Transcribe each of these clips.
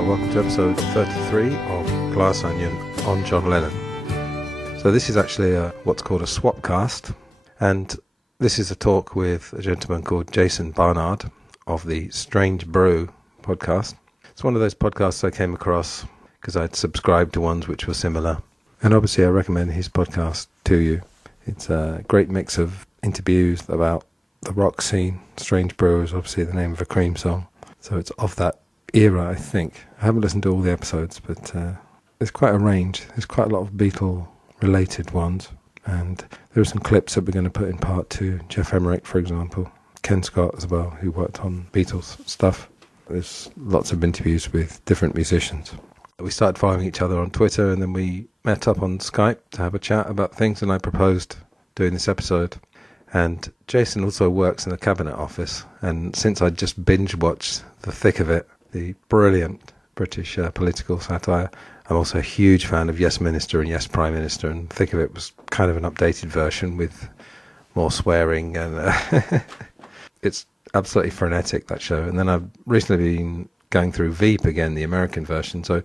and welcome to episode 33 of Glass Onion on John Lennon. So this is actually what's called a swapcast, and this is a talk with a gentleman called Jason Barnard of the Strange Brew podcast. It's one of those podcasts I came across because I'd subscribed to ones which were similar, and obviously I recommend his podcast to you. It's a great mix of interviews about the rock scene. Strange Brew is obviously the name of a Cream song, so it's of that era, I think. I haven't listened to all the episodes, but there's quite a range. There's quite a lot of Beatle-related ones, and there are some clips that we're going to put in part two. Geoff Emerick, for example, Ken Scott as well, who worked on Beatles stuff. There's lots of interviews with different musicians. We started following each other on Twitter, and then we met up on Skype to have a chat about things, and I proposed doing this episode. And Jason also works in the Cabinet Office, and since I just binge-watched The Thick of It, the brilliant British political satire, I'm also a huge fan of Yes Minister and Yes Prime Minister, and Thick of It was kind of an updated version with more swearing, and it's absolutely frenetic, that show. And then I've recently been going through Veep again, the American version, so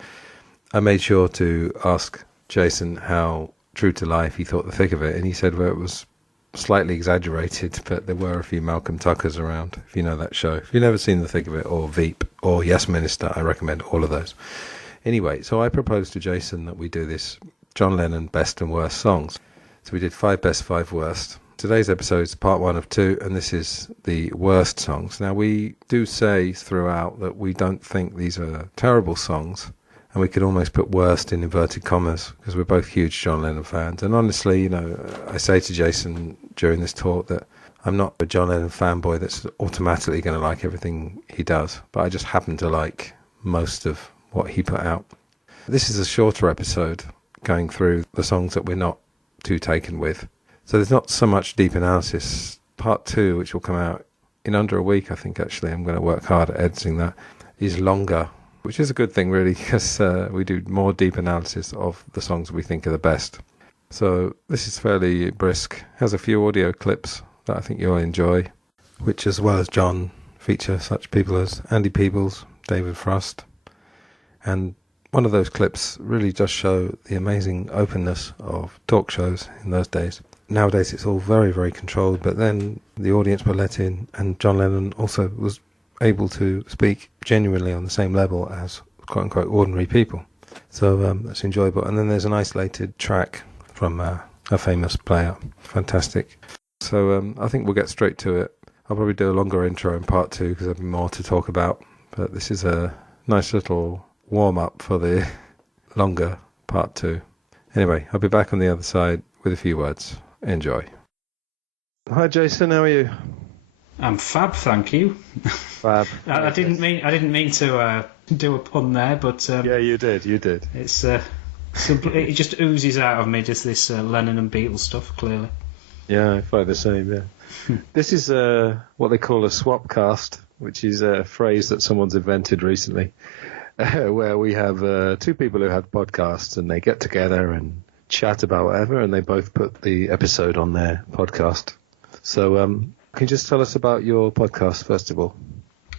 I made sure to ask Jason how true to life he thought The Thick of It, and he said, well, it was slightly exaggerated, but there were a few Malcolm Tuckers around, if you know that show. If you've never seen The Thick of It or Veep or Yes Minister, I recommend all of those. Anyway, so I proposed to Jason that we do this John Lennon best and worst songs. So we did 5 best, 5 worst. Today's episode is part 1 of 2, and this is the worst songs. Now, we do say throughout that we don't think these are terrible songs, and we could almost put worst in inverted commas because we're both huge John Lennon fans. And honestly, you know, I say to Jason during this talk that I'm not a John Lennon fanboy that's automatically going to like everything he does, but I just happen to like most of what he put out. This is a shorter episode going through the songs that we're not too taken with. So there's not so much deep analysis. Part 2, which will come out in under a week, I think, actually, I'm going to work hard at editing that, is longer, which is a good thing, really, because we do more deep analysis of the songs we think are the best. So this is fairly brisk, has a few audio clips that I think you'll enjoy, which, as well as John, feature such people as Andy Peebles, David Frost, and one of those clips really does show the amazing openness of talk shows in those days. Nowadays it's all very, very controlled, but then the audience were let in, and John Lennon also was able to speak genuinely on the same level as quote-unquote ordinary people. So that's enjoyable. And then there's an isolated track from a famous player. Fantastic. So I think we'll get straight to it. I'll probably do a longer intro in part 2 because there'll be more to talk about. But this is a nice little warm-up for the longer part 2. Anyway, I'll be back on the other side with a few words. Enjoy. Hi Jason, how are you? I'm fab, thank you. Fab. I didn't mean to do a pun there, but yeah, you did. It's it just oozes out of me, just this Lennon and Beatles stuff. Clearly. Yeah, I find the same. Yeah. This is what they call a swapcast, which is a phrase that someone's invented recently, where we have 2 people who have podcasts and they get together and chat about whatever, and they both put the episode on their podcast. So, can you just tell us about your podcast, first of all?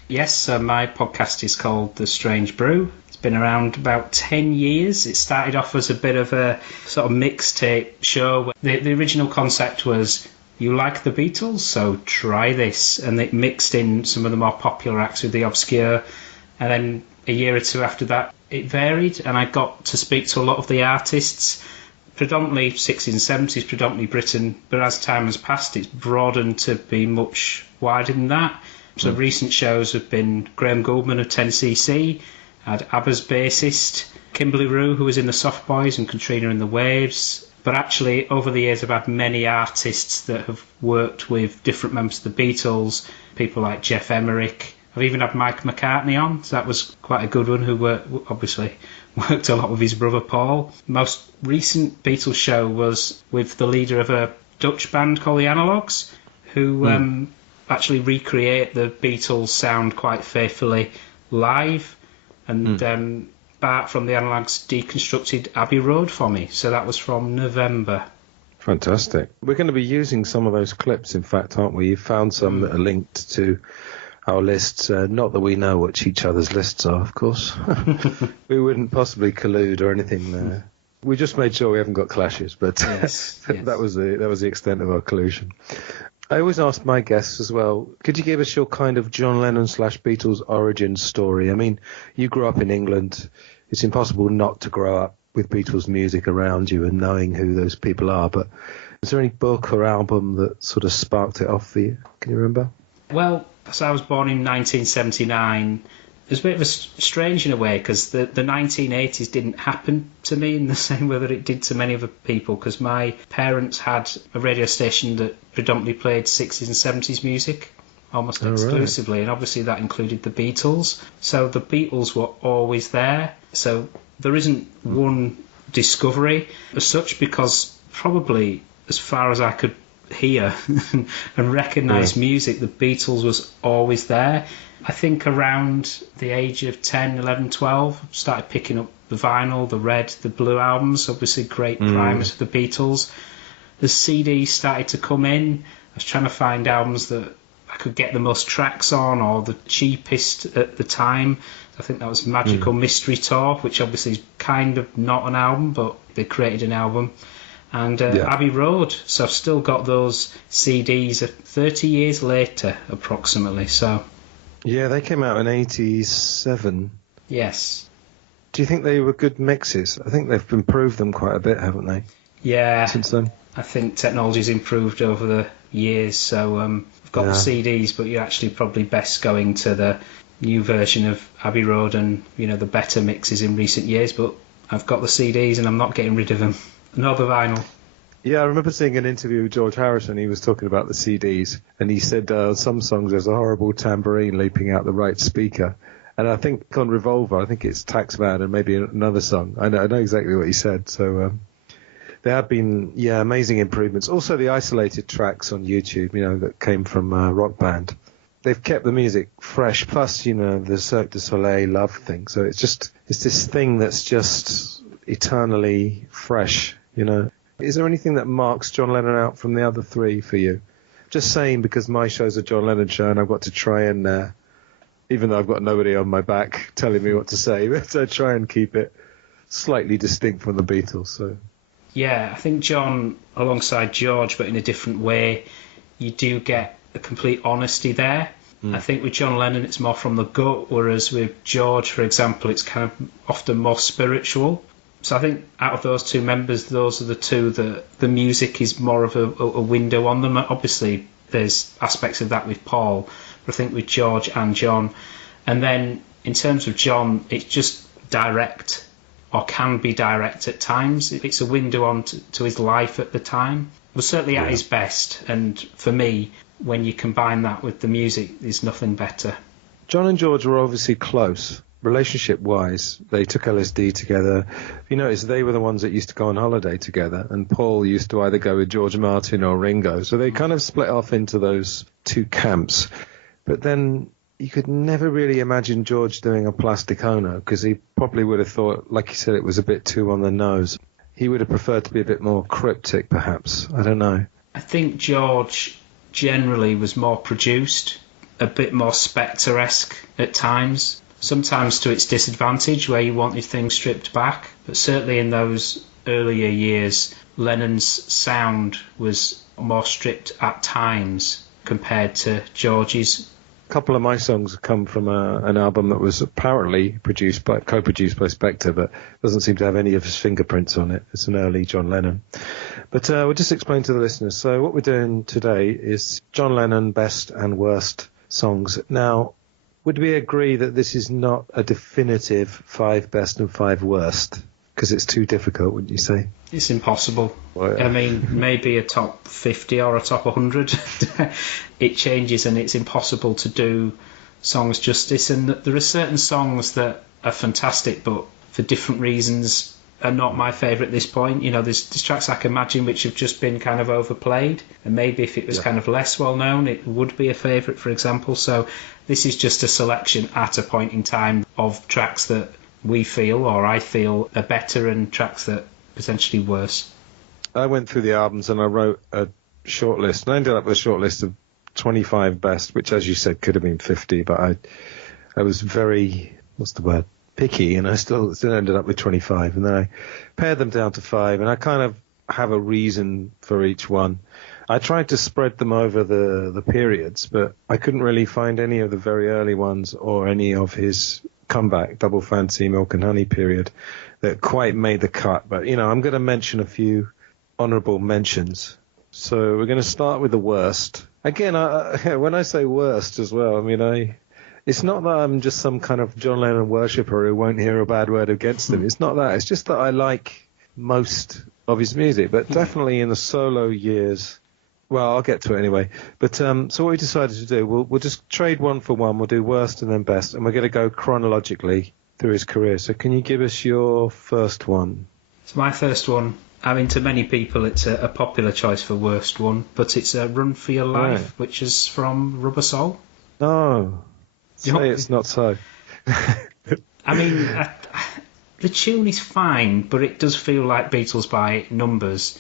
Yes, my podcast is called The Strange Brew. It's been around about 10 years. It started off as a bit of a sort of mixtape show. The original concept was, you like the Beatles, so try this. And it mixed in some of the more popular acts with the obscure. And then a year or 2 after that, it varied, and I got to speak to a lot of the artists, predominantly 60s and 70s, predominantly Britain, but as time has passed, it's broadened to be much wider than that. So recent shows have been Graham Gouldman of 10cc, had ABBA's bassist, Kimberly Rue, who was in the Soft Boys, and Katrina and the Waves. But actually, over the years, I've had many artists that have worked with different members of the Beatles, people like Geoff Emerick. I've even had Mike McCartney on, so that was quite a good one, who obviously worked a lot with his brother Paul. Most recent Beatles show was with the leader of a Dutch band called the Analogs, who actually recreate the Beatles sound quite faithfully live. And Bart from the Analogs deconstructed Abbey Road for me, so that was from November. Fantastic. We're going to be using some of those clips, in fact, aren't we? You found some that are linked to our lists. Not that we know what each other's lists are, of course. We wouldn't possibly collude or anything there. We just made sure we haven't got clashes, but Yes. that was the extent of our collusion. I always ask my guests as well, could you give us your kind of John Lennon / Beatles origin story? I mean, you grew up in England. It's impossible not to grow up with Beatles music around you and knowing who those people are, but is there any book or album that sort of sparked it off for you? Can you remember? Well, so I was born in 1979. It was a bit of a strange in a way, because the 1980s didn't happen to me in the same way that it did to many other people, because my parents had a radio station that predominantly played 60s and 70s music, almost exclusively, and obviously that included the Beatles. So the Beatles were always there. So there isn't one discovery as such, because probably as far as I could hear and recognise music, the Beatles was always there. I think around the age of 10, 11, 12, started picking up the vinyl, the red, the blue albums, obviously great primers for the Beatles. The CDs started to come in. I was trying to find albums that I could get the most tracks on, or the cheapest at the time. I think that was Magical Mystery Tour, which obviously is kind of not an album, but they created an album. And Abbey Road. So I've still got those CDs 30 years later, approximately. So... Yeah, they came out in 87. Yes. Do you think they were good mixes? I think they've improved them quite a bit, haven't they? Yeah. Since then? I think technology's improved over the years, so I've got the CDs, but you're actually probably best going to the new version of Abbey Road and, you know, the better mixes in recent years, but I've got the CDs and I'm not getting rid of them. Nor the vinyl. Yeah, I remember seeing an interview with George Harrison. He was talking about the CDs, and he said some songs there's a horrible tambourine leaping out the right speaker. And I think on Revolver, I think it's Taxman and maybe another song. I know exactly what he said. So there have been, amazing improvements. Also the isolated tracks on YouTube, you know, that came from Rock Band. They've kept the music fresh, plus, you know, the Cirque du Soleil love thing. So it's this thing that's just eternally fresh, you know. Is there anything that marks John Lennon out from the other three for you? Just saying, because my show's a John Lennon show and I've got to try and, even though I've got nobody on my back telling me what to say, but I try and keep it slightly distinct from the Beatles. So. Yeah, I think John, alongside George, but in a different way, you do get a complete honesty there. I think with John Lennon, it's more from the gut, whereas with George, for example, it's kind of often more spiritual. So I think out of those two members, those are the two that the music is more of a window on them. Obviously, there's aspects of that with Paul, but I think with George and John. And then in terms of John, it's just direct, or can be direct at times. It's a window on to his life at the time. But certainly at his best. And for me, when you combine that with the music, there's nothing better. John and George were obviously close. Relationship-wise, they took LSD together. You notice they were the ones that used to go on holiday together, and Paul used to either go with George Martin or Ringo. So they kind of split off into those two camps. But then you could never really imagine George doing a Plastic Ono, because he probably would have thought, like you said, it was a bit too on the nose. He would have preferred to be a bit more cryptic, perhaps. I don't know. I think George generally was more produced, a bit more Spectre-esque at times. Sometimes to its disadvantage, where you wanted things stripped back. But certainly in those earlier years, Lennon's sound was more stripped at times compared to George's. A couple of my songs come from an album that was apparently co-produced by Spectre, but doesn't seem to have any of his fingerprints on it. It's an early John Lennon. But we'll just explain to the listeners. So what we're doing today is John Lennon best and worst songs. Now, would we agree that this is not a definitive 5 best and 5 worst? Because it's too difficult, wouldn't you say? It's impossible. Well, I mean, maybe a top 50 or a top 100. It changes, and it's impossible to do songs justice. And there are certain songs that are fantastic, but for different reasons are not my favourite at this point. You know, there's tracks like Imagine which have just been kind of overplayed, and maybe if it was kind of less well known, it would be a favourite, for example. So this is just a selection at a point in time of tracks that we feel, or I feel, are better, and tracks that potentially worse. I went through the albums and I wrote a short list, and I ended up with a short list of 25 best, which, as you said, could have been 50, but I was very, what's the word, picky, and I still ended up with 25, and then I pared them down to 5, and I kind of have a reason for each one. I tried to spread them over the periods, but I couldn't really find any of the very early ones or any of his comeback, Double Fancy, Milk and Honey period, that quite made the cut. But, I'm going to mention a few honourable mentions. So we're going to start with the worst. Again, when I say worst as well, it's not that I'm just some kind of John Lennon worshipper who won't hear a bad word against him. It's not that. It's just that I like most of his music, but definitely in the solo years. Well, I'll get to it anyway. But so what we decided to do, we'll just trade one for one. We'll do worst and then best, and we're going to go chronologically through his career. So can you give us your first one? So my first one, to many people it's a popular choice for worst one, but it's Run for Your Life, right, which is from Rubber Soul. No, say it's not so. The tune is fine, but it does feel like Beatles by numbers.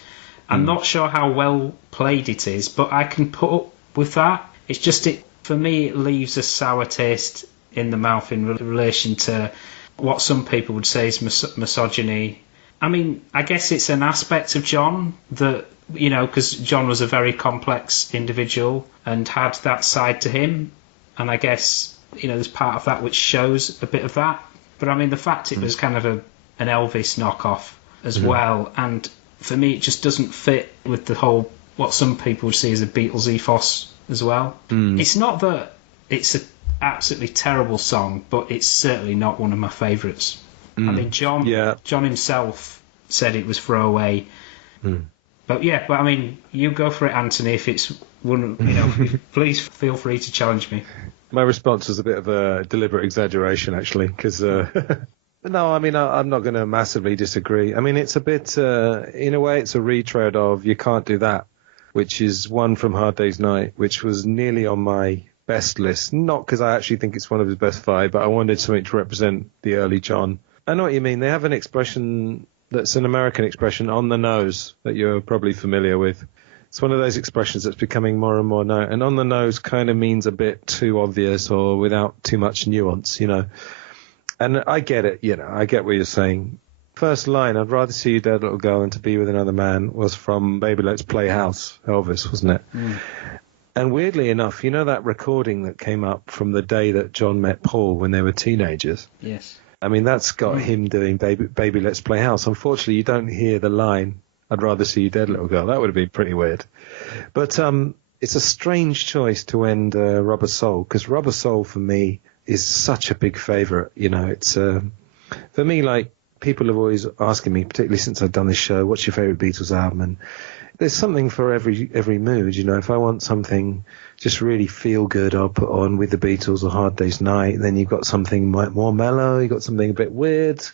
I'm not sure how well played it is, but I can put up with that. It's just, for me, it leaves a sour taste in the mouth in relation to what some people would say is misogyny. I guess it's an aspect of John that, because John was a very complex individual and had that side to him. And I guess, there's part of that which shows a bit of that. But the fact it was kind of an Elvis knockoff as well, and for me it just doesn't fit with the whole, what some people would see as a Beatles ethos as well. It's not that it's an absolutely terrible song, but it's certainly not one of my favourites. John himself said it was throwaway. But you go for it, Anthony, if it's one, please feel free to challenge me. My response was a bit of a deliberate exaggeration, actually, because no, I'm not going to massively disagree. It's a bit, in a way, it's a retread of You Can't Do That, which is one from Hard Day's Night, which was nearly on my best list. Not because I actually think it's one of his best 5, but I wanted something to represent the early John. I know what you mean. They have an expression that's an American expression, on the nose, that you're probably familiar with. It's one of those expressions that's becoming more and more known. And on the nose kind of means a bit too obvious or without too much nuance, And I get it, I get what you're saying. First line, I'd rather see you dead, little girl, than to be with another man, was from Baby Let's Play House, Elvis, wasn't it? And weirdly enough, that recording that came up from the day that John met Paul when they were teenagers? Yes. That's got him doing Baby Let's Play House. Unfortunately, you don't hear the line, I'd rather see you dead, little girl. That would have been pretty weird. But it's a strange choice to end Rubber Soul, because Rubber Soul, for me, is such a big favourite. It's for me, like, people have always asking me, particularly since I've done this show, what's your favourite Beatles album? And there's something for every mood. If I want something just really feel good, I'll put on With the Beatles or Hard Day's Night. Then you've got something more mellow, you've got something a bit weird,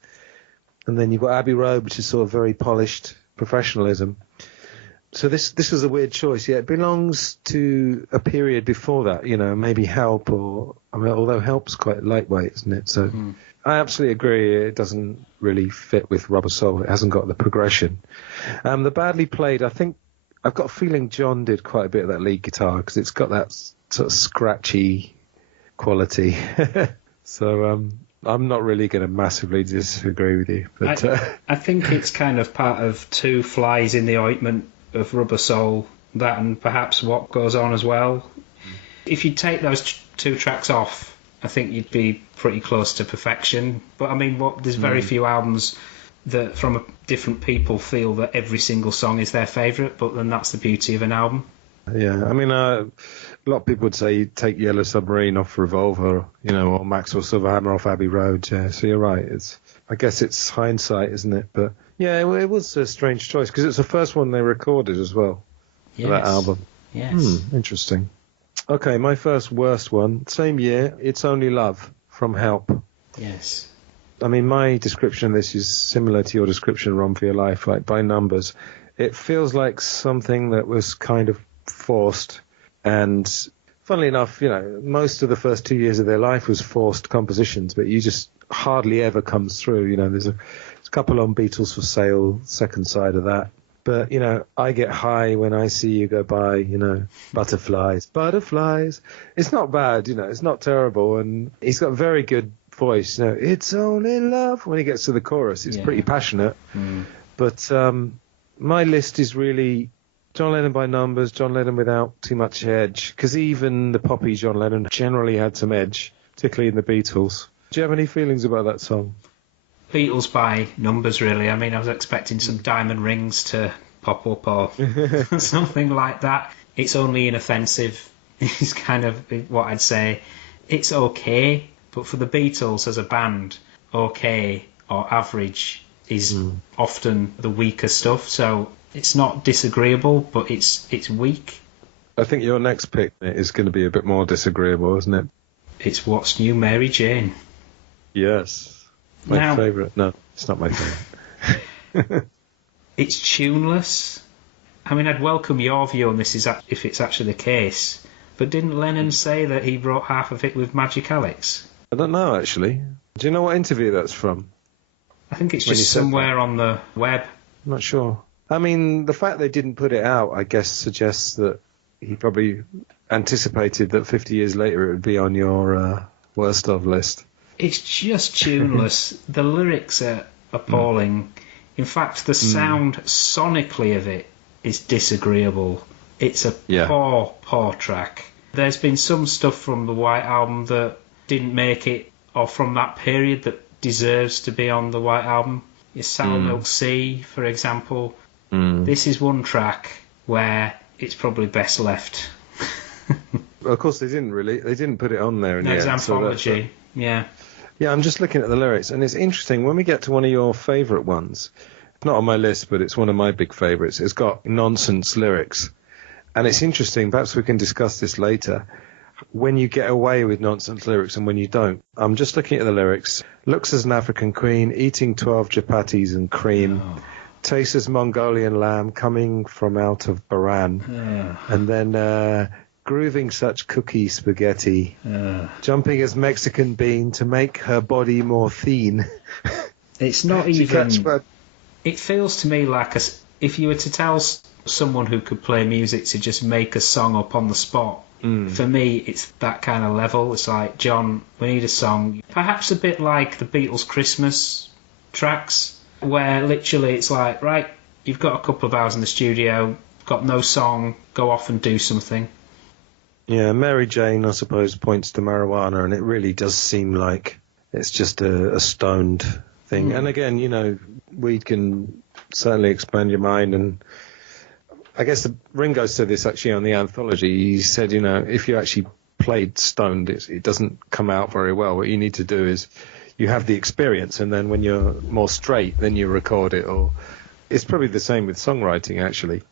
and then you've got Abbey Road, which is sort of very polished professionalism. So this was a weird choice. Yeah, it belongs to a period before that, maybe Help, or although Help's quite lightweight, isn't it? So I absolutely agree. It doesn't really fit with Rubber Soul. It hasn't got the progression. The badly played, I think, I've got a feeling John did quite a bit of that lead guitar, because it's got that sort of scratchy quality. So I'm not really going to massively disagree with you. But I think it's kind of part of two flies in the ointment of Rubber Soul, that and perhaps What Goes On as well. If you take those two tracks off, I think you'd be pretty close to perfection. But there's very few albums that from different people feel that every single song is their favourite, but then that's the beauty of an album. Yeah, a lot of people would say you take Yellow Submarine off Revolver, or Maxwell Silverhammer off Abbey Road. Yeah, so you're right. I guess it's hindsight, isn't it? But yeah, it was a strange choice, because it's the first one they recorded as well, for that album. Yes. Interesting. Okay, my first worst one, same year, It's Only Love from Help. Yes. My description of this is similar to your description, Run for Your Life, like by numbers. It feels like something that was kind of forced, and funnily enough, most of the first 2 years of their life was forced compositions, but you just hardly ever comes through. There's a couple on Beatles for Sale, second side of that. But, I get high when I see you go by, butterflies, butterflies. It's not bad, it's not terrible. And he's got a very good voice. It's only love. When he gets to the chorus, it's pretty passionate. But my list is really John Lennon by numbers, John Lennon without too much edge. Because even the poppy John Lennon generally had some edge, particularly in the Beatles. Do you have any feelings about that song? Beatles by numbers, really. I mean, I was expecting some diamond rings to pop up or something like that. It's only inoffensive is kind of what I'd say. It's okay, but for the Beatles as a band, okay or average is often the weaker stuff. So it's not disagreeable, but it's weak. I think your next pick is going to be a bit more disagreeable, isn't it? It's What's New, Mary Jane. Yes. My favourite. No, it's not my favourite. It's tuneless. I mean, I'd welcome your view on this if it's actually the case. But didn't Lennon say that he wrote half of it with Magic Alex? I don't know, actually. Do you know what interview that's from? I think it's just somewhere on the web. I'm not sure. I mean, the fact they didn't put it out, I guess, suggests that he probably anticipated that 50 years later it would be on your worst of list. It's just tuneless. The lyrics are appalling. In fact, the sound sonically of it is disagreeable. It's a poor track. There's been some stuff from the White Album that didn't make it, or from that period that deserves to be on the White Album. Your Sour Milk Sea, for example. This is one track where it's probably best left. Well, of course, they didn't put it on there in the end. It's anthology, yeah. Yeah, I'm just looking at the lyrics, and it's interesting. When we get to one of your favourite ones, it's not on my list, but it's one of my big favourites. It's got nonsense lyrics. And it's interesting, perhaps we can discuss this later, when you get away with nonsense lyrics and when you don't. I'm just looking at the lyrics. Looks as an African queen, eating 12 chapatis and cream. Tastes as Mongolian lamb, coming from out of Baran. And then grooving such cookie spaghetti. Jumping as Mexican bean to make her body more thin. It's not even... It feels to me like if you were to tell someone who could play music to just make a song up on the spot, for me, it's that kind of level. It's like, John, we need a song. Perhaps a bit like the Beatles' Christmas tracks, where literally it's like, right, you've got a couple of hours in the studio, got no song, go off and do something. Yeah, Mary Jane, I suppose, points to marijuana, and it really does seem like it's just a stoned thing. And again, weed can certainly expand your mind, and I guess Ringo said this actually on the anthology. He said, if you actually played stoned, it doesn't come out very well. What you need to do is you have the experience, and then when you're more straight, then you record it. Or it's probably the same with songwriting, actually.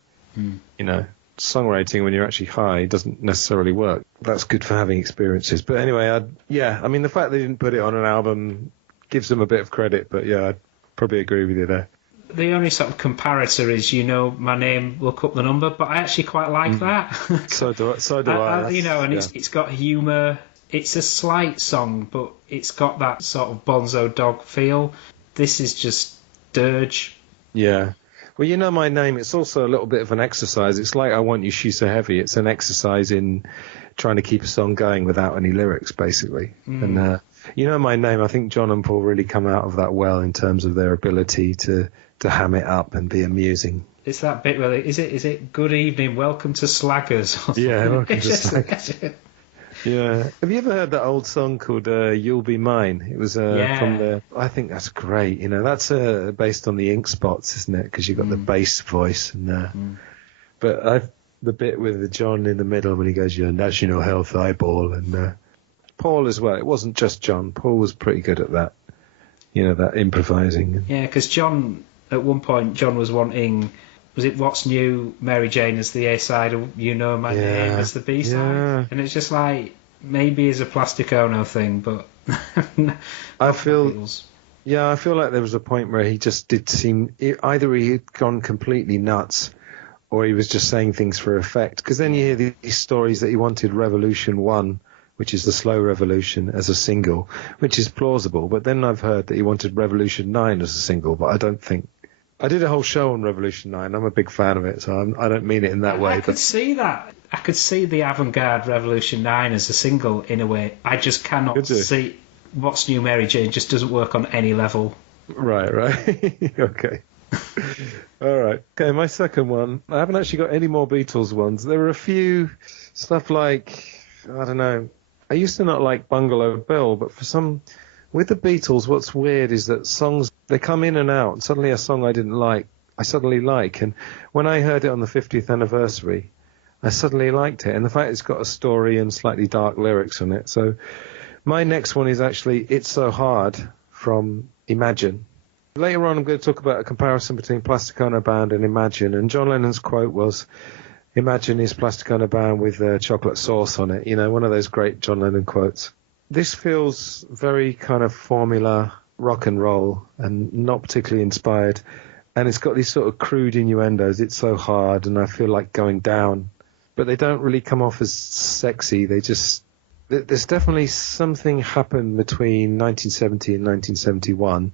Songwriting when you're actually high doesn't necessarily work. That's good for having experiences. But anyway, the fact they didn't put it on an album gives them a bit of credit. But yeah, I'd probably agree with you there. The only sort of comparator is, my name, look up the number, but I actually quite like that. So do I. And it's got humour. It's a slight song, but it's got that sort of Bonzo Dog feel. This is just dirge. Yeah. Well, my name, it's also a little bit of an exercise. It's like I Want You, She's So Heavy. It's an exercise in trying to keep a song going without any lyrics, basically. And, my name, I think John and Paul really come out of that well in terms of their ability to ham it up and be amusing. It's that bit where is it good evening, welcome to Slaggers? Yeah, welcome to Slaggers. Yeah. Have you ever heard that old song called You'll Be Mine? It was from the... I think that's great. That's based on the Ink Spots, isn't it? Because you've got the bass voice. But the bit with the John in the middle when he goes, your National Health Eyeball, and Paul as well. It wasn't just John. Paul was pretty good at that. That improvising. Yeah, because John... At one point, John was wanting, was it What's New, Mary Jane as the A-side, or My Name as the B-side? Yeah. And it's just like, maybe it's a Plastic Ono thing, but... I feel like there was a point where he just did seem, either he had gone completely nuts, or he was just saying things for effect. Because then you hear these stories that he wanted Revolution 1, which is the Slow Revolution, as a single, which is plausible. But then I've heard that he wanted Revolution 9 as a single, but I don't think I did a whole show on Revolution 9. I'm a big fan of it, so I don't mean it in that way. I could see that. I could see the avant-garde Revolution 9 as a single in a way. I just cannot see What's New Mary Jane just doesn't work on any level. Right. Okay. All right. Okay, my second one. I haven't actually got any more Beatles ones. There were a few stuff like, I don't know. I used to not like Bungalow Bill, but with the Beatles, what's weird is that songs, they come in and out, and suddenly a song I didn't like, I suddenly like. And when I heard it on the 50th anniversary, I suddenly liked it. And the fact it's got a story and slightly dark lyrics on it. So my next one is actually It's So Hard from Imagine. Later on, I'm going to talk about a comparison between Plastic Ono Band and Imagine. And John Lennon's quote was, Imagine is Plastic Ono Band with chocolate sauce on it. You know, one of those great John Lennon quotes. This feels very kind of formula rock and roll and not particularly inspired. And it's got these sort of crude innuendos. It's so hard and I feel like going down. But they don't really come off as sexy. There's definitely something happened between 1970 and 1971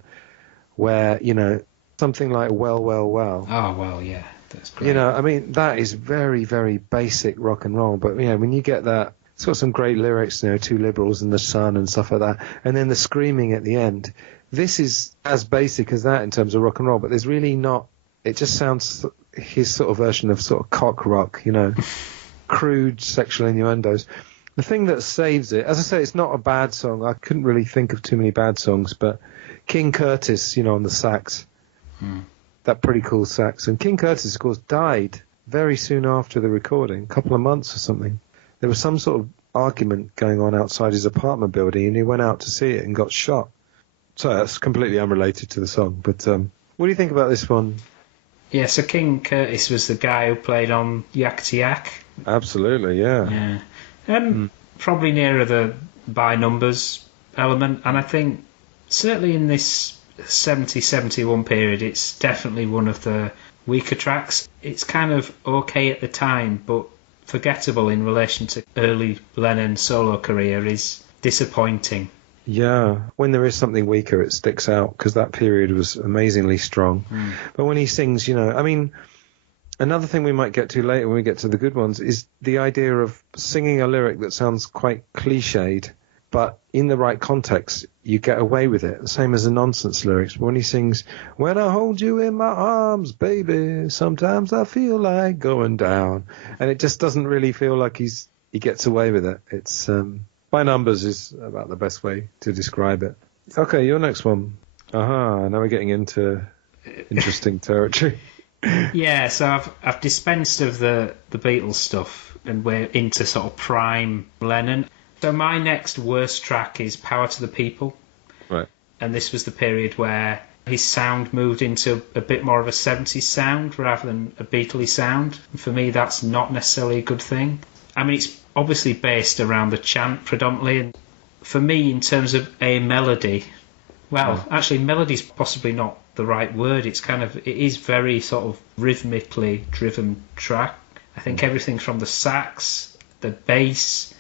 where, you know, something like Well, Well, Well. Oh, well, yeah. That's great. You know, I mean, that is very, very basic rock and roll. But, you know, when you get that, it's got some great lyrics, you know, Two Liberals in the Sun and stuff like that. And then the screaming at the end. This is as basic as that in terms of rock and roll, but there's really not. It just sounds his sort of version of sort of cock rock, you know, crude sexual innuendos. The thing that saves it, as I say, it's not a bad song. I couldn't really think of too many bad songs, but King Curtis, you know, on the sax, that pretty cool sax. And King Curtis, of course, died very soon after the recording, a couple of months or something. There was some sort of argument going on outside his apartment building, and he went out to see it and got shot. So that's completely unrelated to the song. But what do you think about this one? Yeah, so King Curtis was the guy who played on Yakety Yak. Absolutely, yeah. Probably nearer the by numbers element, and I think certainly in this 70-71 period, it's definitely one of the weaker tracks. It's kind of okay at the time, but forgettable in relation to early Lennon solo career is disappointing. Yeah, when there is something weaker, it sticks out, because that period was amazingly strong. But when he sings, you know, I mean, another thing we might get to later when we get to the good ones is the idea of singing a lyric that sounds quite cliched, but in the right context, you get away with it. The same as the nonsense lyrics. But when he sings, when I hold you in my arms, baby, sometimes I feel like going down. And it just doesn't really feel like he gets away with it. It's by numbers is about the best way to describe it. Okay, your next one. Now we're getting into interesting territory. Yeah, so I've dispensed of the Beatles stuff, and we're into sort of prime Lennon. So my next worst track is Power to the People. Right. And this was the period where his sound moved into a bit more of a 70s sound rather than a Beatley sound. And for me, that's not necessarily a good thing. I mean, it's obviously based around the chant predominantly. And for me, in terms of a melody, actually, melody's possibly not the right word. It is very sort of rhythmically driven track. I think everything from the sax, the bass,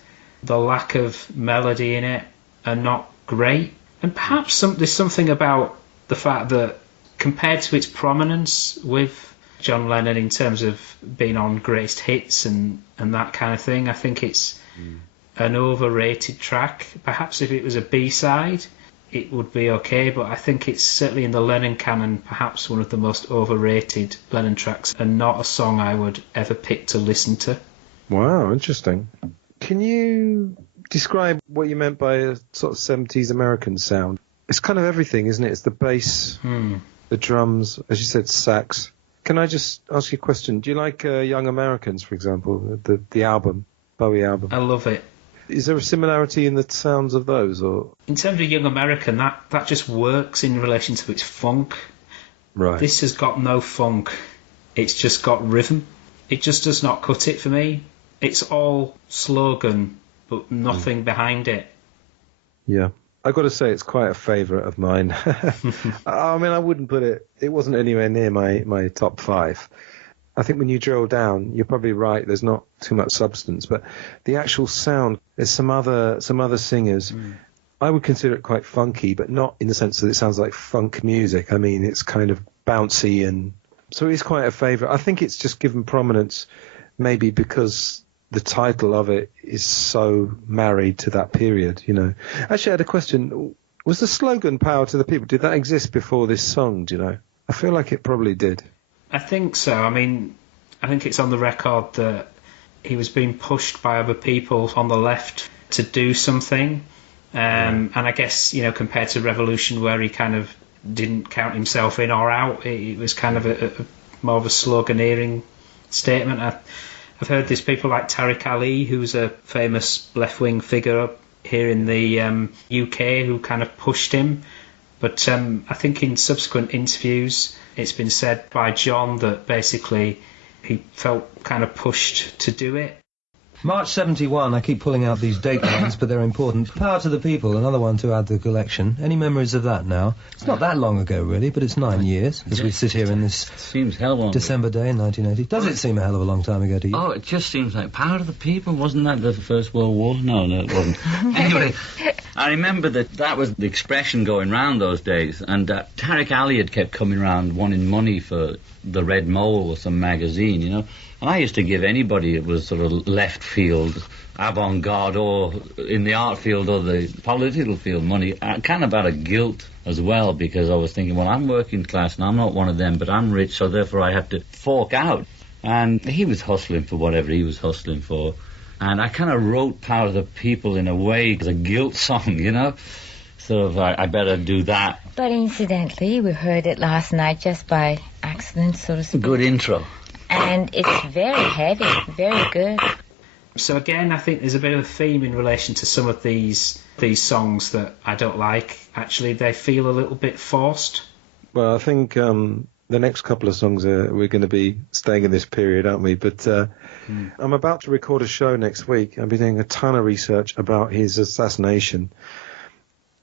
the lack of melody in it are not great. And perhaps there's something about the fact that compared to its prominence with John Lennon in terms of being on greatest hits and that kind of thing, I think it's an overrated track. Perhaps if it was a B-side, it would be okay, but I think it's certainly in the Lennon canon perhaps one of the most overrated Lennon tracks, and not a song I would ever pick to listen to. Wow, interesting. Can you describe what you meant by a sort of 70s American sound? It's kind of everything, isn't it? It's the bass, the drums, as you said, sax. Can I just ask you a question? Do you like Young Americans, for example, the album, Bowie album? I love it. Is there a similarity in the sounds of those? Or in terms of Young American, that just works in relation to its funk. Right. This has got no funk. It's just got rhythm. It just does not cut it for me. It's all slogan, but nothing behind it. Yeah. I've got to say it's quite a favourite of mine. I mean, I wouldn't put it... It wasn't anywhere near my top 5. I think when you drill down, you're probably right, there's not too much substance. But the actual sound, there's some other singers. I would consider it quite funky, but not in the sense that it sounds like funk music. I mean, it's kind of bouncy, and so he's quite a favourite. I think it's just given prominence maybe because the title of it is so married to that period, you know. Actually, I had a question. Was the slogan "Power to the People"? Did that exist before this song? Do you know? I feel like it probably did. I think so. I mean, I think it's on the record that he was being pushed by other people on the left to do something. And I guess, you know, compared to Revolution, where he kind of didn't count himself in or out, it was kind of a more of a sloganeering statement. I've heard there's people like Tariq Ali, who's a famous left-wing figure here in the UK, who kind of pushed him. But I think in subsequent interviews, it's been said by John that basically he felt kind of pushed to do it. March 71, I keep pulling out these date lines, but they're important. Power to the People, another one to add to the collection. Any memories of that now? It's not that long ago, really, but it's 9 years, as we sit here in this seems hell long December day in 1980. Does it seem a hell of a long time ago to you? Oh, it just seems like Power to the People. Wasn't that the First World War? No, it wasn't. Anyway, I remember that was the expression going round those days, and Tariq Ali had kept coming round wanting money for the Red Mole or some magazine, you know. And I used to give anybody it was sort of left field, avant-garde, or in the art field or the political field money, kind of out of guilt as well, because I was thinking, well, I'm working class and I'm not one of them, but I'm rich, so therefore I have to fork out. And he was hustling for whatever he was hustling for. And I kind of wrote Power to the People in a way as a guilt song, you know? Sort of, I better do that. But incidentally, we heard it last night just by accident, so to speak. Good intro. And it's very heavy, very good. So again, I think there's a bit of a theme in relation to some of these songs that I don't like. Actually, they feel a little bit forced. Well, I think the next couple of songs we're going to be staying in this period, aren't we? But I'm about to record a show next week. I'll be doing a ton of research about his assassination.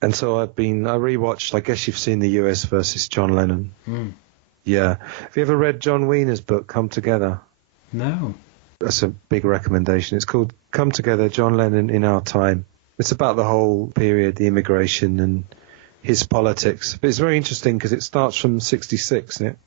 And so I rewatched, I guess you've seen the US versus John Lennon. Yeah. Have you ever read John Wiener's book, Come Together? No. That's a big recommendation. It's called Come Together, John Lennon in Our Time. It's about the whole period, the immigration and his politics. But it's very interesting because it starts from 1966, and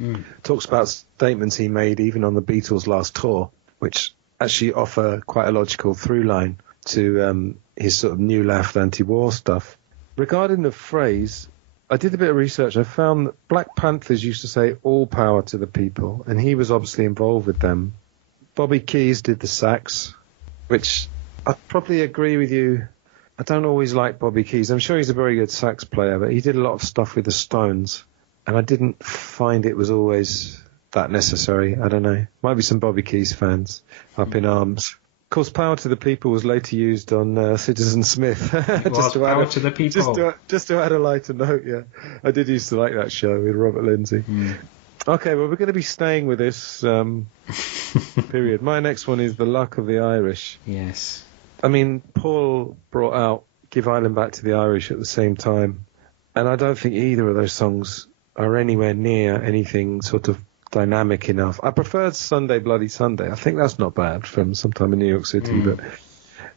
it talks about statements he made even on the Beatles' last tour, which actually offer quite a logical through line to his sort of new left anti-war stuff. Regarding the phrase, I did a bit of research. I found that Black Panthers used to say all power to the people, and he was obviously involved with them. Bobby Keys did the sax, which I probably agree with you. I don't always like Bobby Keys. I'm sure he's a very good sax player, but he did a lot of stuff with the Stones, and I didn't find it was always that necessary. I don't know. Might be some Bobby Keys fans up in arms. Of course, Power to the People was later used on Citizen Smith. Just to add a lighter note, yeah. I did used to like that show with Robert Lindsay. Okay, well, we're going to be staying with this period. My next one is The Luck of the Irish. Yes. I mean, Paul brought out Give Ireland Back to the Irish at the same time, and I don't think either of those songs are anywhere near anything sort of dynamic enough. I preferred Sunday Bloody Sunday. I think that's not bad from sometime in New York City, but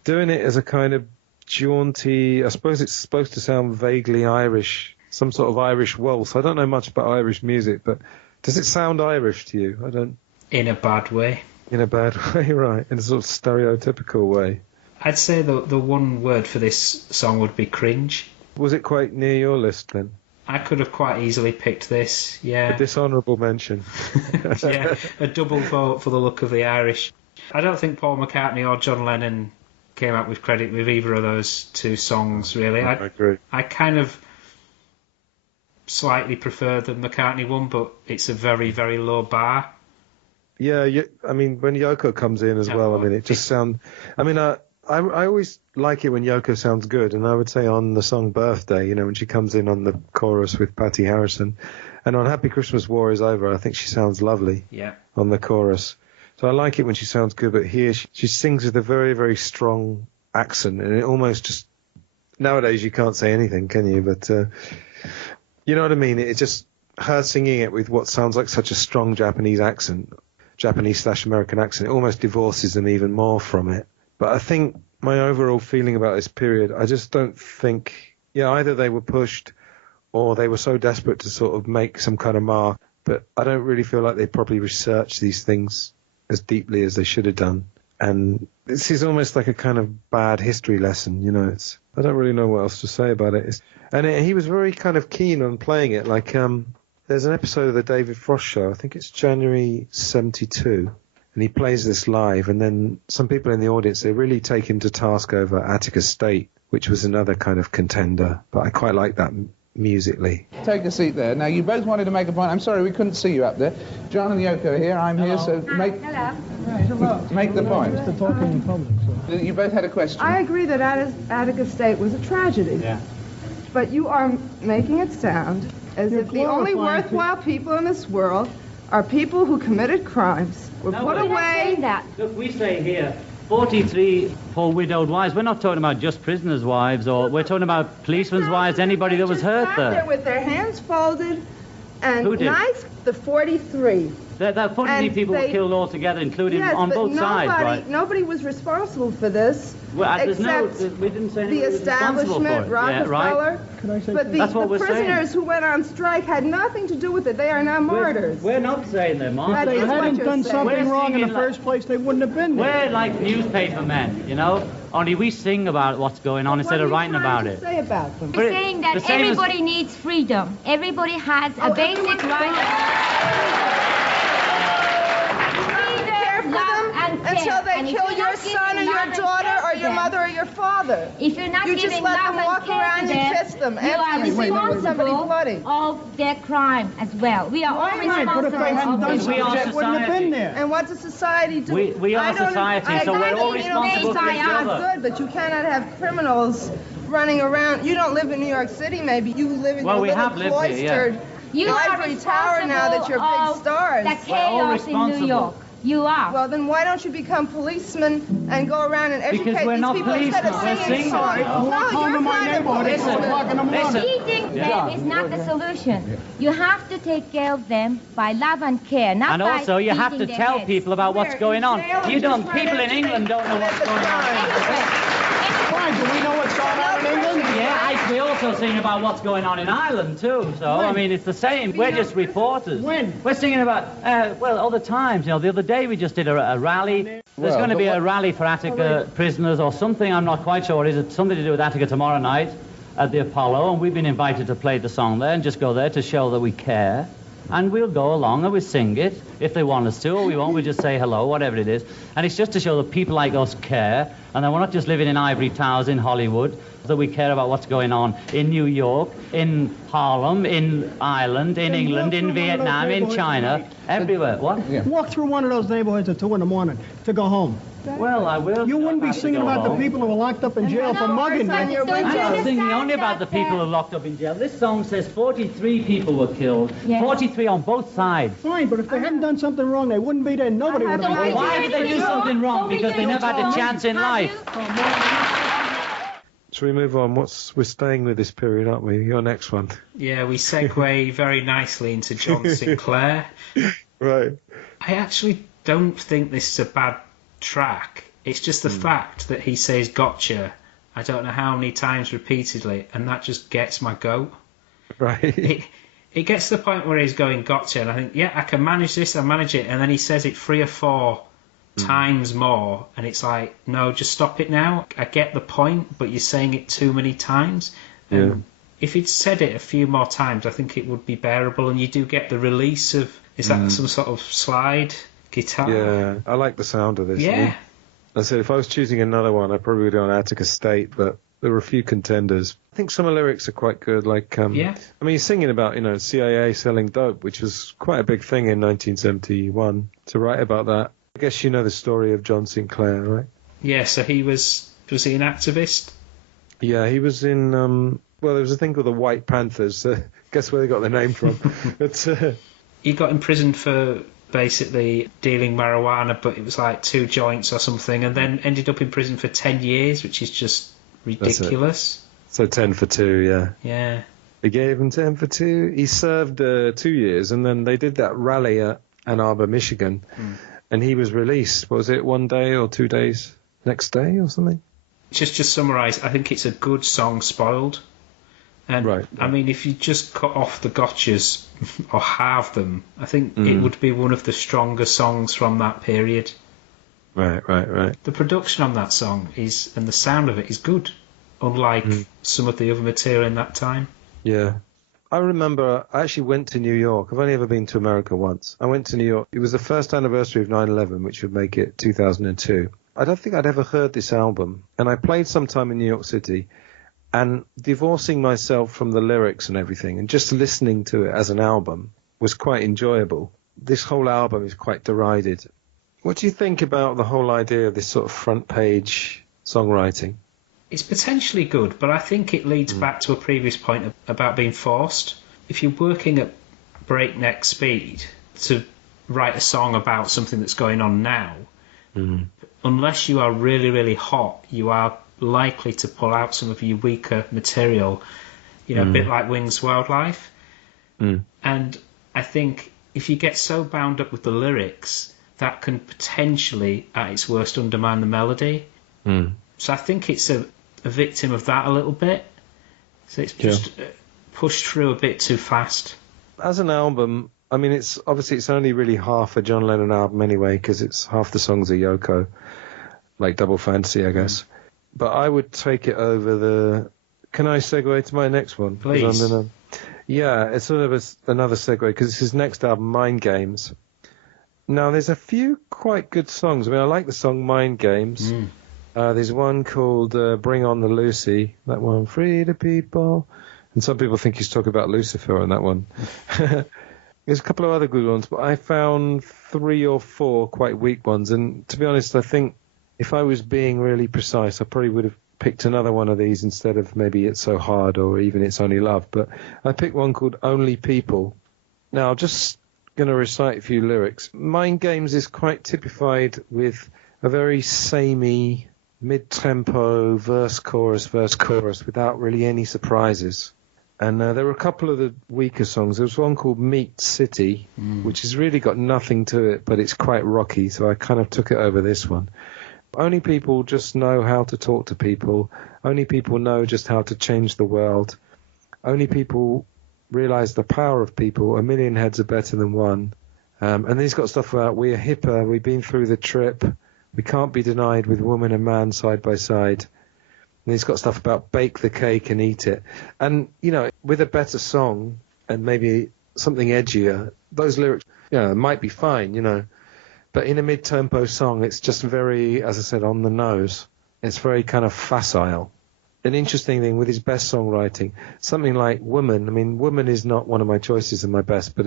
doing it as a kind of jaunty, I suppose it's supposed to sound vaguely Irish, some sort of Irish waltz. I don't know much about Irish music, but does it sound Irish to you? I don't. In a bad way. In a bad way, right. In a sort of stereotypical way. I'd say the one word for this song would be cringe. Was it quite near your list then? I could have quite easily picked this, yeah. A dishonourable mention. Yeah, a double vote for The Luck of the Irish. I don't think Paul McCartney or John Lennon came out with credit with either of those two songs, really. I agree. I kind of slightly prefer the McCartney one, but it's a very, very low bar. Yeah, I mean, when Yoko comes in as well, I mean, it just sounds... I mean, I always like it when Yoko sounds good, and I would say on the song Birthday, you know, when she comes in on the chorus with Patty Harrison, and on Happy Christmas War Is Over, I think she sounds lovely on the chorus. So I like it when she sounds good, but here she sings with a very, very strong accent, and it almost just... Nowadays you can't say anything, can you? But you know what I mean? It just... Her singing it with what sounds like such a strong Japanese accent, Japanese/American accent, it almost divorces them even more from it. But I think my overall feeling about this period, I just don't think, either they were pushed or they were so desperate to sort of make some kind of mark. But I don't really feel like they probably researched these things as deeply as they should have done. And this is almost like a kind of bad history lesson, you know. I don't really know what else to say about it. He was very kind of keen on playing it. Like, there's an episode of the David Frost show, I think it's January 72, and he plays this live, and then some people in the audience, they really take him to task over Attica State, which was another kind of contender. But I quite like that musically. Take a seat there. Now, you both wanted to make a point. I'm sorry we couldn't see you up there. John and Yoko here. I'm here, so make the point. Just talking in public. So. You both had a question. I agree that Attica State was a tragedy. Yeah. But you are making it sound as if the only worthwhile people in this world are people who committed crimes, were put away. Look, we say here 43 poor widowed wives. We're not talking about just prisoners' wives, or we're talking about policemen's wives, anybody that was hurt there. With their hands folded and Who did? nice, the 43. That 43 people were killed altogether, including on both sides, right? Nobody was responsible for this, Well, except we didn't say the establishment, Rockefeller. Yeah, right. But the prisoners who went on strike had nothing to do with it. They are now martyrs. We're not saying they're martyrs. If they hadn't done something wrong in the like, first place, they wouldn't have been there. We're like newspaper men, you know? Only we sing about what's going on instead of writing about it. What are you trying to say about them? We're saying that everybody needs freedom. Everybody has a basic right. Until they kill your son or your daughter or your mother or your father. If you're not you just let them walk around and kiss them. You are responsible of their crime as well. We are all responsible. But if they hadn't done something, they wouldn't have been there. And what does society do? We are society, so we're all responsible for each other. Good, but you cannot have criminals running around. You don't live in New York City, maybe. You live in your little cloistered ivory tower now that you're big stars. The chaos in New York. You are. Well, then why don't you become policemen and go around and educate because we're these not people instead of singing songs? Walk home to my neighborhood at 4 o'clock in the morning. Feeding them is not the solution. You have to take care of them by love and care, not and by also, you have to feeding tell their people about what's going on. You don't. People in England don't know what's going on. Why? Do we know what's going on in England? Yeah, we also sing about what's going on in Ireland too. So I mean, it's the same. We're just reporters. When? We're singing about all the times. You know, the other day we just did a rally. There's going to be a rally for Attica prisoners or something. I'm not quite sure. Is it something to do with Attica tomorrow night at the Apollo? And we've been invited to play the song there and just go there to show that we care. And we'll go along and we'll sing it if they want us to, or we won't. We'll just say hello, whatever it is. And it's just to show that people like us care, and that we're not just living in ivory towers in Hollywood, that we care about what's going on in New York, in Harlem, in Ireland, in England, in Vietnam, in China, everywhere. What? Yeah. Walk through one of those neighborhoods at 2 in the morning to go home. Well, I will. You wouldn't be singing about the people who were locked up in jail for mugging you. I'm not singing only about the people who are locked up in jail. This song says 43 people were killed. Yeah. 43 on both sides. Fine, but if they hadn't done something wrong, they wouldn't be there. Nobody would have been there. Why would they do something wrong? Because they never had a chance in life. Shall we move on? We're staying with this period, aren't we? Your next one. Yeah, we segue very nicely into John Sinclair. Right. I actually don't think this is a bad track. It's just the fact that he says gotcha I don't know how many times repeatedly, and that just gets my goat. Right. It gets to the point where he's going gotcha, and I think, yeah, I can manage this, I manage it, and then he says it 3 or 4 times more, and it's like, no, just stop it now. I get the point, but you're saying it too many times. Yeah. If he'd said it a few more times, I think it would be bearable, and you do get the release of, is that some sort of slide guitar? Yeah, I like the sound of this. Yeah. I said if I was choosing another one, I'd probably go on Attica State, but there were a few contenders. I think some of the lyrics are quite good. Like, I mean, he's singing about, CIA selling dope, which was quite a big thing in 1971. To write about that, I guess you know the story of John Sinclair, right? Yeah. So he was he an activist? Yeah, he was in. Well, there was a thing called the White Panthers. Guess where they got their name from? He got imprisoned for basically dealing marijuana, but it was like 2 joints or something, and then ended up in prison for 10 years, which is just ridiculous. So 10 for 2, yeah. Yeah. They gave him 10 for 2. He served 2 years, and then they did that rally at Ann Arbor, Michigan, and he was released. What was it, 1 day or 2 days? Next day or something? Just summarise, I think it's a good song, Spoiled. And Right. I mean, if you just cut off the gotchas or halve them, I think it would be one of the stronger songs from that period. Right. The production on that song and the sound of it is good, unlike some of the other material in that time. Yeah. I remember I actually went to New York. I've only ever been to America once. I went to New York. It was the first anniversary of 9/11, which would make it 2002. I don't think I'd ever heard this album. And I played sometime in New York City, and divorcing myself from the lyrics and everything and just listening to it as an album was quite enjoyable. This whole album is quite derided. What do you think about the whole idea of this sort of front page songwriting? It's potentially good, but I think it leads back to a previous point about being forced. If you're working at breakneck speed to write a song about something that's going on now, unless you are really, really hot, you are likely to pull out some of your weaker material, a bit like Wings Wildlife. And I think if you get so bound up with the lyrics, that can potentially, at its worst, undermine the melody. So I think it's a victim of that a little bit. So it's just pushed through a bit too fast. As an album, I mean, it's only really half a John Lennon album anyway, because it's half the songs are Yoko, like Double Fantasy, I guess. But I would take it over the... Can I segue to my next one? Please. Yeah, it's sort of another segue, because it's his next album, Mind Games. Now, there's a few quite good songs. I mean, I like the song Mind Games. There's one called Bring On the Lucy, that one, Free the People. And some people think he's talking about Lucifer on that one. There's a couple of other good ones, but I found 3 or 4 quite weak ones. And to be honest, I think if I was being really precise, I probably would have picked another one of these instead of maybe It's So Hard or even It's Only Love. But I picked one called Only People. Now, I'm just going to recite a few lyrics. Mind Games is quite typified with a very samey, mid-tempo verse-chorus without really any surprises. And there were a couple of the weaker songs. There was one called Meat City, which has really got nothing to it, but it's quite rocky, so I kind of took it over this one. Only people just know how to talk to people. Only people know just how to change the world. Only people realize the power of people. A million heads are better than one. And then he's got stuff about we're hipper, we've been through the trip, we can't be denied with woman and man side by side. And he's got stuff about bake the cake and eat it. And, with a better song and maybe something edgier, those lyrics, might be fine, But in a mid-tempo song, it's just very, as I said, on the nose. It's very kind of facile. An interesting thing with his best songwriting, something like Woman. I mean, Woman is not one of my choices in my best, but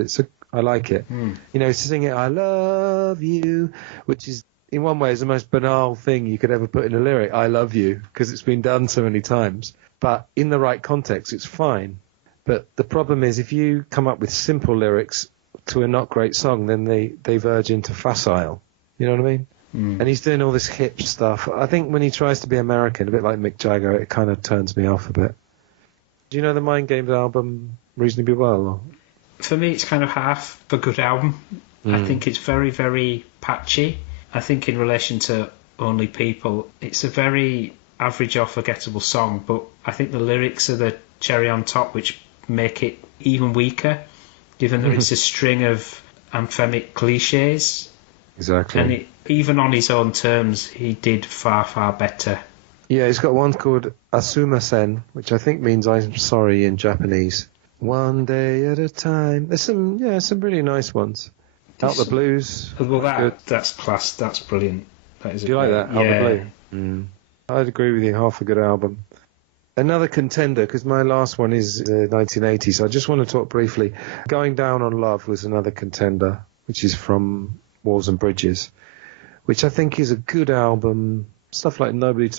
I like it. Singing I love you, which is, in one way, is the most banal thing you could ever put in a lyric, I love you, because it's been done so many times. But in the right context, it's fine. But the problem is, if you come up with simple lyrics to a not great song, then they verge into facile. You know what I mean? And he's doing all this hip stuff. I think when he tries to be American, a bit like Mick Jagger, it kind of turns me off a bit. Do you know the Mind Games album reasonably well? Or? For me, it's kind of half a good album. I think it's very, very patchy. I think in relation to Only People, it's a very average or forgettable song, but I think the lyrics are the cherry on top, which make it even weaker, given that it's a string of anthemic cliches. Exactly. And even on his own terms, he did far, far better. Yeah, he's got one called Asumasen, which I think means I'm sorry in Japanese. One day at a time. There's some really nice ones. Out the Blues. Well, that's class. That's brilliant. That is. Do you like that? Yeah. Out the Blue. I'd agree with you. Half a good album. Another contender, because my last one is 1980, so I just want to talk briefly. Going Down on Love was another contender, which is from Walls and Bridges, which I think is a good album. Stuff like Nobody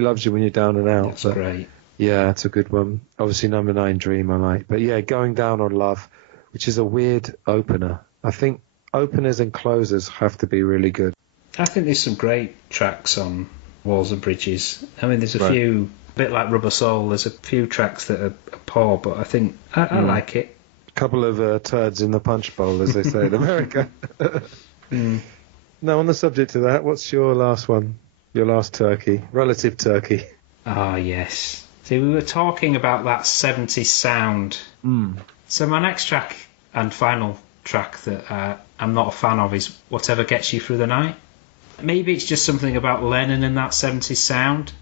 Loves You When You're Down and Out. That's great. Yeah, it's a good one. Obviously, Number 9 Dream I like. But yeah, Going Down on Love, which is a weird opener. I think openers and closers have to be really good. I think there's some great tracks on Walls and Bridges. I mean, there's a few, a bit like Rubber Soul, there's a few tracks that are poor, but I think I like it. A couple of turds in the punch bowl, as they say in America. Now, on the subject of that, what's your last one? Your last turkey? Relative turkey? Ah, yes. See, we were talking about that 70s sound. So my next track and final track that I'm not a fan of is Whatever Gets You Through the Night. Maybe it's just something about Lennon and that 70s sound.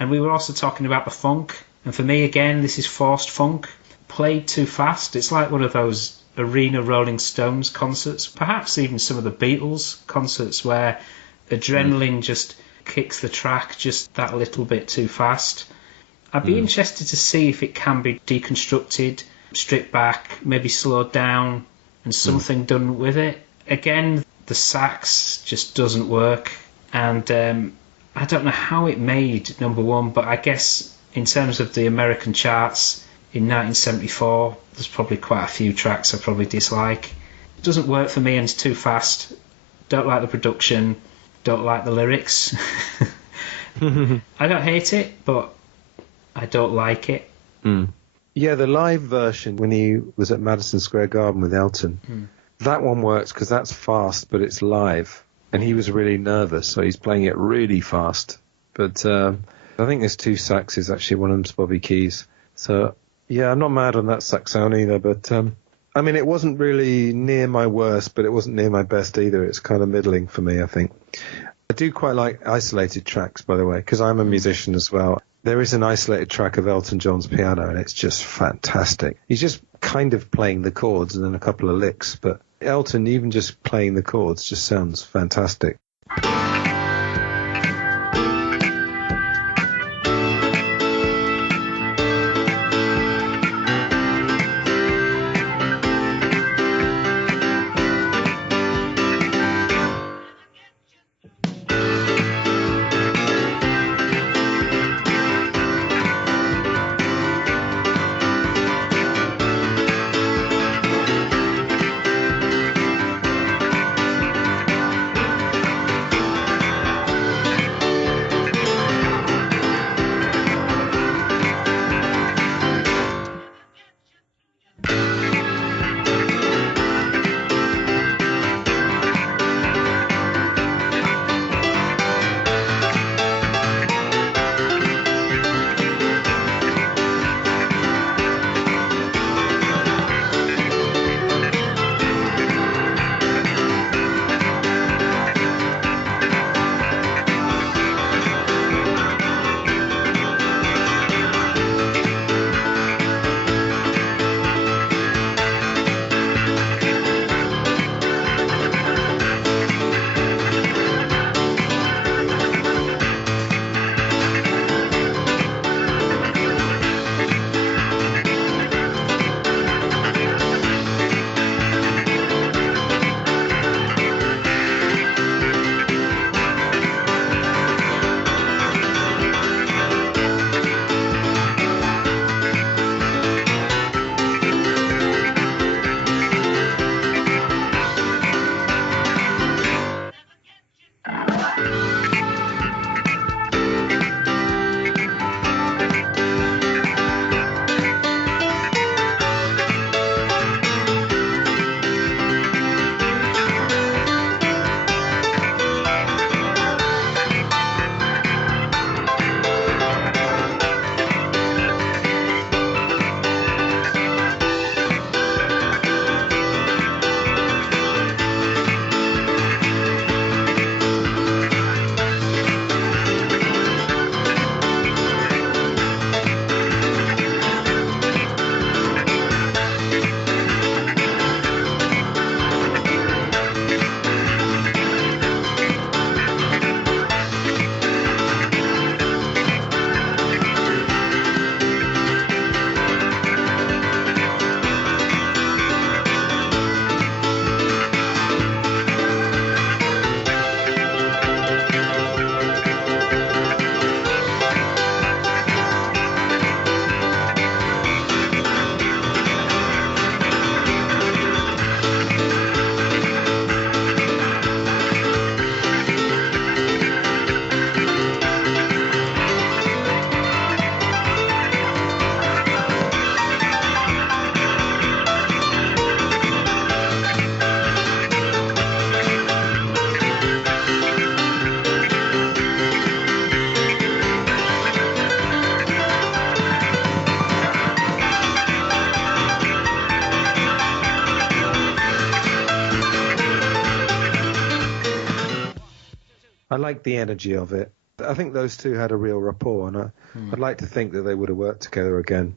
And we were also talking about the funk. And for me, again, this is forced funk. Played too fast. It's like one of those arena Rolling Stones concerts, perhaps even some of the Beatles concerts where adrenaline just kicks the track just that little bit too fast. I'd be interested to see if it can be deconstructed, stripped back, maybe slowed down, and something done with it. Again, the sax just doesn't work, and I don't know how it made number one, but I guess in terms of the American charts in 1974, there's probably quite a few tracks I probably dislike. It doesn't work for me and it's too fast. Don't like the production, don't like the lyrics. I don't hate it, but I don't like it. Yeah, the live version when he was at Madison Square Garden with Elton, that one works because that's fast, but it's live. And he was really nervous, so he's playing it really fast. But I think there's two saxes, actually. One of them's Bobby Keys. So, yeah, I'm not mad on that sax sound either. But, I mean, it wasn't really near my worst, but it wasn't near my best either. It's kind of middling for me, I think. I do quite like isolated tracks, by the way, because I'm a musician as well. There is an isolated track of Elton John's piano, and it's just fantastic. He's just kind of playing the chords and then a couple of licks, but Elton, even just playing the chords, just sounds fantastic. I like the energy of it. I think those two had a real rapport, and I'd like to think that they would have worked together again.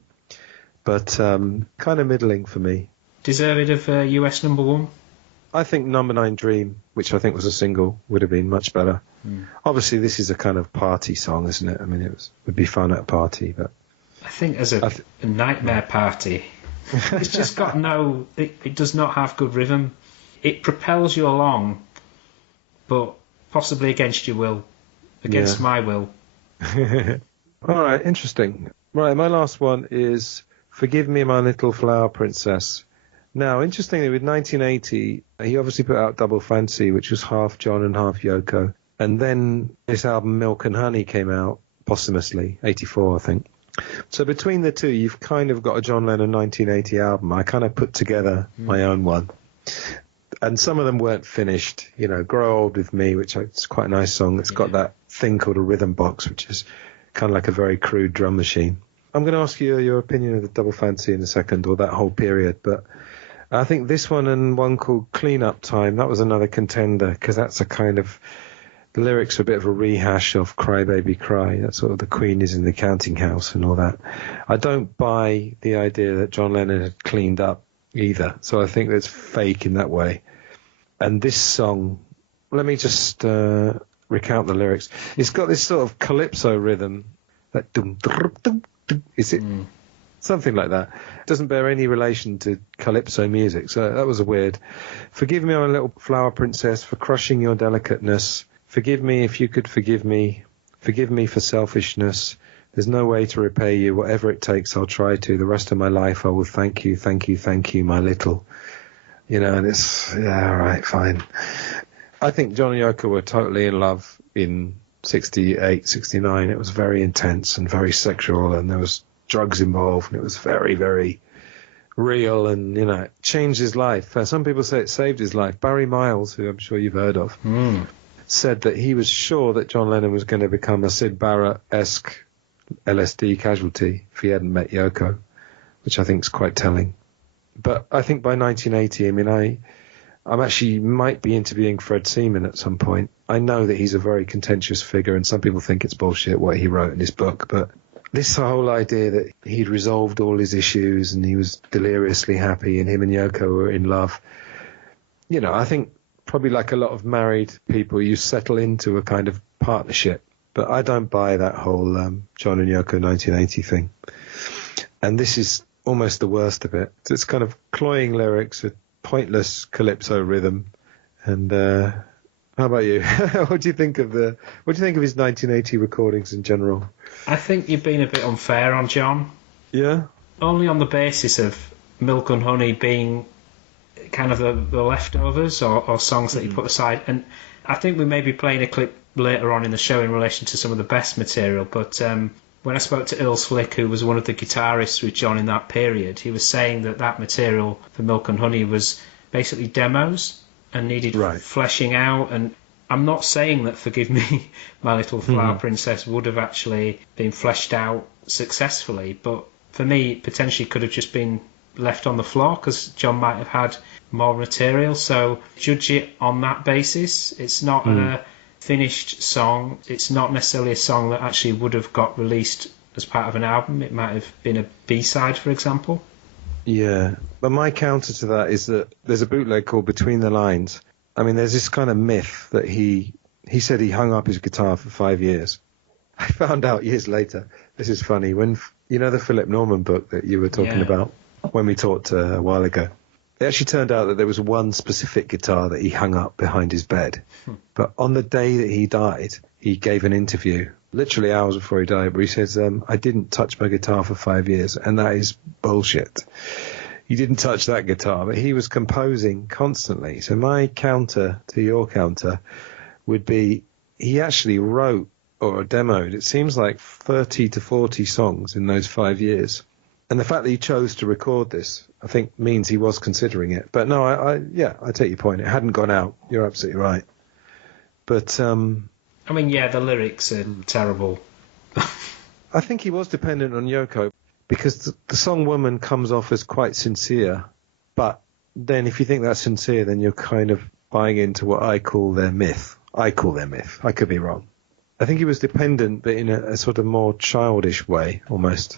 But kind of middling for me. Deserved of US number one? I think Number 9 Dream, which I think was a single, would have been much better. Obviously, this is a kind of party song, isn't it? I mean, would be fun at a party, but... I think as a nightmare party, it's just got it does not have good rhythm. It propels you along, but possibly against your will. Against my will. All right, interesting. Right, my last one is Forgive Me, My Little Flower Princess. Now, interestingly, with 1980, he obviously put out Double Fancy, which was half John and half Yoko. And then this album, Milk and Honey, came out posthumously, 84, I think. So between the two, you've kind of got a John Lennon 1980 album. I kind of put together my own one. And some of them weren't finished. You know, Grow Old With Me, which is quite a nice song. It's got that thing called a rhythm box, which is kind of like a very crude drum machine. I'm going to ask you your opinion of the Double Fancy in a second, or that whole period. But I think this one and one called Clean Up Time, that was another contender, because that's a kind of... The lyrics are a bit of a rehash of Cry Baby Cry. That's sort of the Queen is in the counting house and all that. I don't buy the idea that John Lennon had cleaned up either. So I think that's fake in that way. And this song, let me just recount the lyrics. It's got this sort of calypso rhythm. That dum, dum, dum, dum. Is it something like that? It doesn't bear any relation to calypso music. So that was a weird. Forgive me, my little flower princess, for crushing your delicateness. Forgive me if you could forgive me. Forgive me for selfishness. There's no way to repay you. Whatever it takes, I'll try to. The rest of my life, I will thank you, thank you, thank you, my little. You know, and it's, yeah, all right, fine. I think John and Yoko were totally in love in 68, 69. It was very intense and very sexual, and there was drugs involved, and it was very, very real, and, you know, it changed his life. Some people say it saved his life. Barry Miles, who I'm sure you've heard of, said that he was sure that John Lennon was going to become a Syd Barrett-esque LSD casualty if he hadn't met Yoko, which I think is quite telling. But I think by 1980, I mean, I'm actually might be interviewing Fred Seaman at some point. I know that he's a very contentious figure, and some people think it's bullshit what he wrote in his book, but this whole idea that he'd resolved all his issues and he was deliriously happy and him and Yoko were in love, you know, I think probably like a lot of married people, you settle into a kind of partnership. But I don't buy that whole John and Yoko 1980 thing. And this is almost the worst of it. It's kind of cloying lyrics, a pointless calypso rhythm. And how about you? What do you think of his 1980 recordings in general? I think you've been a bit unfair on John. Yeah? Only on the basis of Milk and Honey being kind of the leftovers or songs that you put aside. And I think we may be playing a clip later on in the show in relation to some of the best material, but when I spoke to Earl Slick, who was one of the guitarists with John in that period, he was saying that material for Milk and Honey was basically demos and needed fleshing out. And I'm not saying that Forgive Me, My Little Flower Princess would have actually been fleshed out successfully, but for me it potentially could have just been left on the floor because John might have had more material. So judge it on that basis. It's not a finished song. It's not necessarily a song that actually would have got released as part of an album. It might have been a B-side, for example. Yeah, but my counter to that is that there's a bootleg called Between the Lines. I mean, there's this kind of myth that he said he hung up his guitar for 5 years. I found out years later, this is funny, when, you know the Philip Norman book that you were talking about when we talked a while ago? It actually turned out that there was one specific guitar that he hung up behind his bed. But on the day that he died, he gave an interview, literally hours before he died, where he says, I didn't touch my guitar for 5 years, and that is bullshit. He didn't touch that guitar, but he was composing constantly. So my counter to your counter would be he actually wrote or demoed, it seems like 30 to 40 songs in those 5 years. And the fact that he chose to record this, I think, means he was considering it. But no, I take your point. It hadn't gone out. You're absolutely right. But I mean, yeah, the lyrics are terrible. I think he was dependent on Yoko because the song Woman comes off as quite sincere. But then if you think that's sincere, then you're kind of buying into what I call their myth I call their myth. I could be wrong. I think he was dependent, but in a sort of more childish way, almost.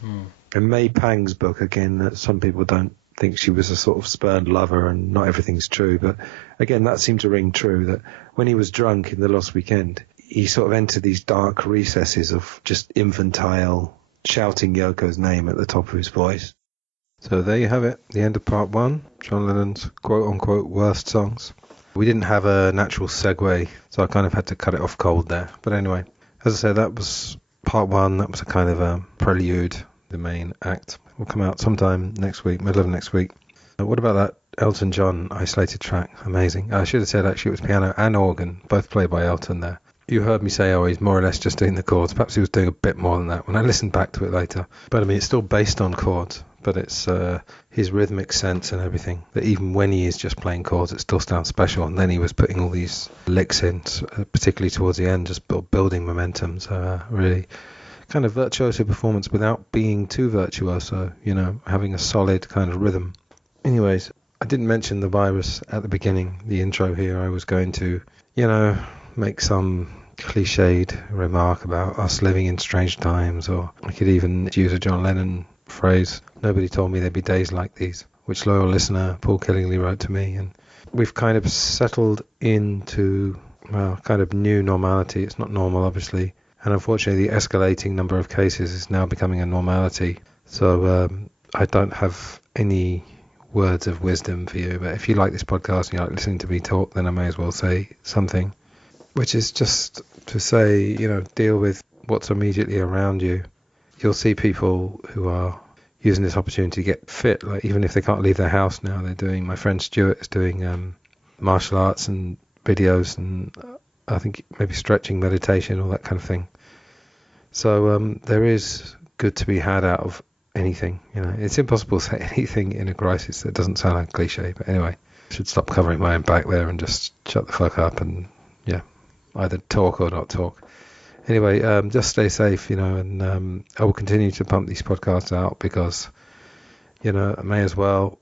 In May Pang's book, again, that some people don't think she was a sort of spurned lover and not everything's true. But again, that seemed to ring true, that when he was drunk in The Lost Weekend, he sort of entered these dark recesses of just infantile shouting Yoko's name at the top of his voice. So there you have it, the end of part 1, John Lennon's quote-unquote worst songs. We didn't have a natural segue, so I kind of had to cut it off cold there. But anyway, as I said, that was part 1. That was a kind of a prelude, the main act. Will come out sometime next week, middle of next week. What about that Elton John isolated track? Amazing. I should have said actually it was piano and organ, both played by Elton there. You heard me say, he's more or less just doing the chords. Perhaps he was doing a bit more than that when I listened back to it later. But I mean, it's still based on chords, but it's his rhythmic sense and everything, that even when he is just playing chords, it still sounds special. And then he was putting all these licks in, particularly towards the end, just building momentum. So really kind of virtuoso performance without being too virtuoso, having a solid kind of rhythm. Anyways, I didn't mention the virus at the beginning, the intro here. I was going to, make some cliched remark about us living in strange times, or I could even use a John Lennon phrase, nobody told me there'd be days like these, which loyal listener Paul Killingly wrote to me. And we've kind of settled into, kind of new normality. It's not normal, obviously, and unfortunately the escalating number of cases is now becoming a normality. So I don't have any words of wisdom for you, but if you like this podcast and you like listening to me talk, then I may as well say something, which is just to say, deal with what's immediately around you. You'll see people who are using this opportunity to get fit, like even if they can't leave their house now, they're doing, my friend Stuart is doing martial arts and videos, and I think maybe stretching, meditation, all that kind of thing. So there is good to be had out of anything. It's impossible to say anything in a crisis that doesn't sound like a cliche, but anyway, I should stop covering my own back there and just shut the fuck up and either talk or not talk. Anyway, just stay safe, and I will continue to pump these podcasts out because, I may as well.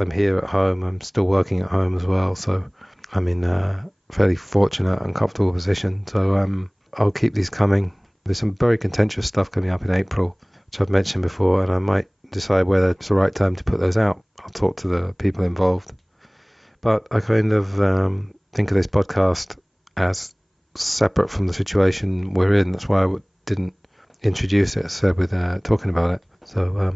I'm here at home. I'm still working at home as well. So I'm in a fairly fortunate and comfortable position. So I'll keep these coming. There's some very contentious stuff coming up in April, which I've mentioned before, and I might decide whether it's the right time to put those out. I'll talk to the people involved. But I kind of think of this podcast as separate from the situation we're in. That's why I didn't introduce it, so with talking about it. So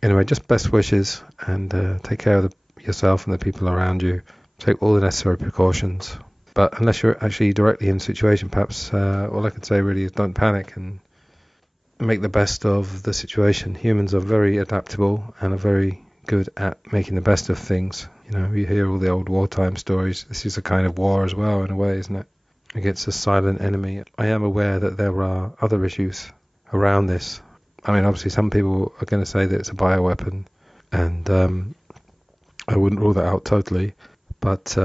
anyway, just best wishes, and take care of yourself and the people around you. Take all the necessary precautions. But unless you're actually directly in the situation, perhaps all I can say really is don't panic and make the best of the situation. Humans are very adaptable and are very good at making the best of things. You hear all the old wartime stories. This is a kind of war as well, in a way, isn't it? Against a silent enemy. I am aware that there are other issues around this. I mean, obviously some people are going to say that it's a bioweapon, and I wouldn't rule that out totally. But,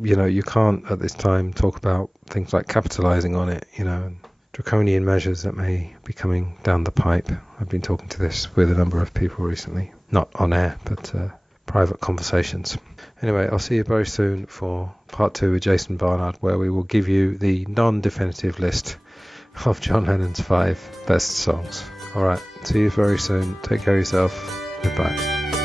you can't at this time talk about things like capitalizing on it, and draconian measures that may be coming down the pipe. I've been talking to this with a number of people recently, not on air, but private conversations. Anyway, I'll see you very soon for part 2 with Jason Barnard, where we will give you the non-definitive list of John Lennon's 5 best songs. Alright, see you very soon. Take care of yourself. Goodbye.